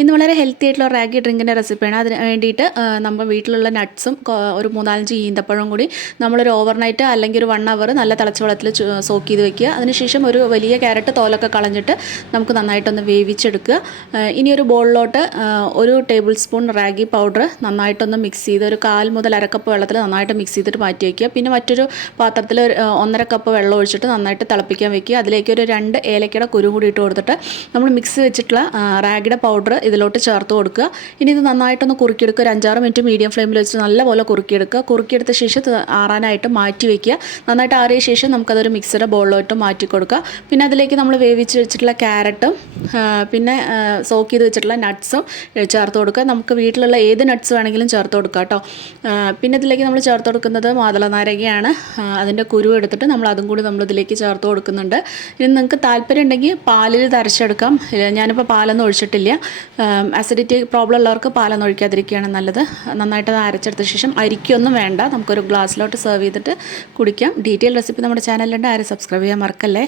ഇന്ന് വളരെ ഹെൽത്തി ആയിട്ടുള്ള റാഗി ഡ്രിങ്കിൻ്റെ റെസിപ്പിയാണ്. അതിന് വേണ്ടിയിട്ട് നമ്മൾ വീട്ടിലുള്ള നട്ട്സും ഒരു 3-4 ഈന്തപ്പഴം കൂടി നമ്മളൊരു ഓവർനൈറ്റ് അല്ലെങ്കിൽ ഒരു 1 അവർ നല്ല തിളച്ച വെള്ളത്തിൽ സോക്ക് ചെയ്ത് വെക്കുക. അതിനുശേഷം ഒരു വലിയ ക്യാരറ്റ് തോലൊക്കെ കളഞ്ഞിട്ട് നമുക്ക് നന്നായിട്ടൊന്ന് വേവിച്ചെടുക്കുക. ഇനി ഒരു ബോളിലോട്ട് 1 ടേബിൾ സ്പൂൺ റാഗി പൗഡർ നന്നായിട്ടൊന്ന് മിക്സ് ചെയ്ത് ഒരു 1/4 മുതൽ 1/2 കപ്പ് വെള്ളത്തിൽ നന്നായിട്ട് മിക്സ് ചെയ്തിട്ട് മാറ്റി വയ്ക്കുക. പിന്നെ മറ്റൊരു പാത്രത്തിൽ 1.5 കപ്പ് വെള്ളം ഒഴിച്ചിട്ട് നന്നായിട്ട് തിളപ്പിക്കാൻ വെക്കുക. അതിലേക്ക് ഒരു 2 ഏലക്കയുടെ കുരു കൂടി ഇട്ട് കൊടുത്തിട്ട് നമ്മൾ മിക്സ് വെച്ചിട്ടുള്ള റാഗിയുടെ പൗഡർ ഇതിലോട്ട് ചേർത്ത് കൊടുക്കുക. ഇനി ഇത് നന്നായിട്ടൊന്ന് കുറുക്കിയെടുക്കുക. ഒരു 5-6 മിനിറ്റ് മീഡിയം ഫ്ലെയിമിൽ വെച്ച് നല്ലപോലെ കുറുക്കിയെടുക്കുക. കുറുക്കിയെടുത്ത ശേഷം ആറാനായിട്ട് മാറ്റി വയ്ക്കുക. നന്നായിട്ട് ആറിയ ശേഷം നമുക്കതൊരു മിക്സിയുടെ ബോളിലോട്ട് മാറ്റി കൊടുക്കുക. പിന്നെ അതിലേക്ക് നമ്മൾ വേവിച്ച് വെച്ചിട്ടുള്ള ക്യാരറ്റും പിന്നെ സോക്ക് ചെയ്ത് വെച്ചിട്ടുള്ള നട്ട്സും ചേർത്ത് കൊടുക്കുക. നമുക്ക് വീട്ടിലുള്ള ഏത് നട്ട്സ് വേണമെങ്കിലും ചേർത്ത് കൊടുക്കുക കേട്ടോ. പിന്നെ ഇതിലേക്ക് നമ്മൾ ചേർത്ത് കൊടുക്കുന്നത് മാതള നാരങ്ങയാണ്. അതിൻ്റെ കുരു എടുത്തിട്ട് നമ്മൾ അതും കൂടി നമ്മളിതിലേക്ക് ചേർത്ത് കൊടുക്കുന്നുണ്ട്. ഇനി നിങ്ങൾക്ക് താല്പര്യം ഉണ്ടെങ്കിൽ പാലിൽ ഇത് അരച്ചെടുക്കാം. ഞാനിപ്പോൾ പാലൊന്നും ഒഴിച്ചിട്ടില്ല. അസിഡിറ്റി പ്രോബ്ലം ഉള്ളവർക്ക് പാലൊന്നും ഒഴിക്കാതിരിക്കുകയാണ് നല്ലത്. നന്നായിട്ട് അത് അരച്ചെടുത്ത ശേഷം അരിക്കൊന്നും വേണ്ട, നമുക്കൊരു ഗ്ലാസ്സിലോട്ട് സെർവ് ചെയ്തിട്ട് കുടിക്കാം. ഡീറ്റെയിൽ റെസിപ്പി നമ്മുടെ ചാനലിലുണ്ട്. ആരും സബ്സ്ക്രൈബ് ചെയ്യാൻ മറക്കല്ലേ.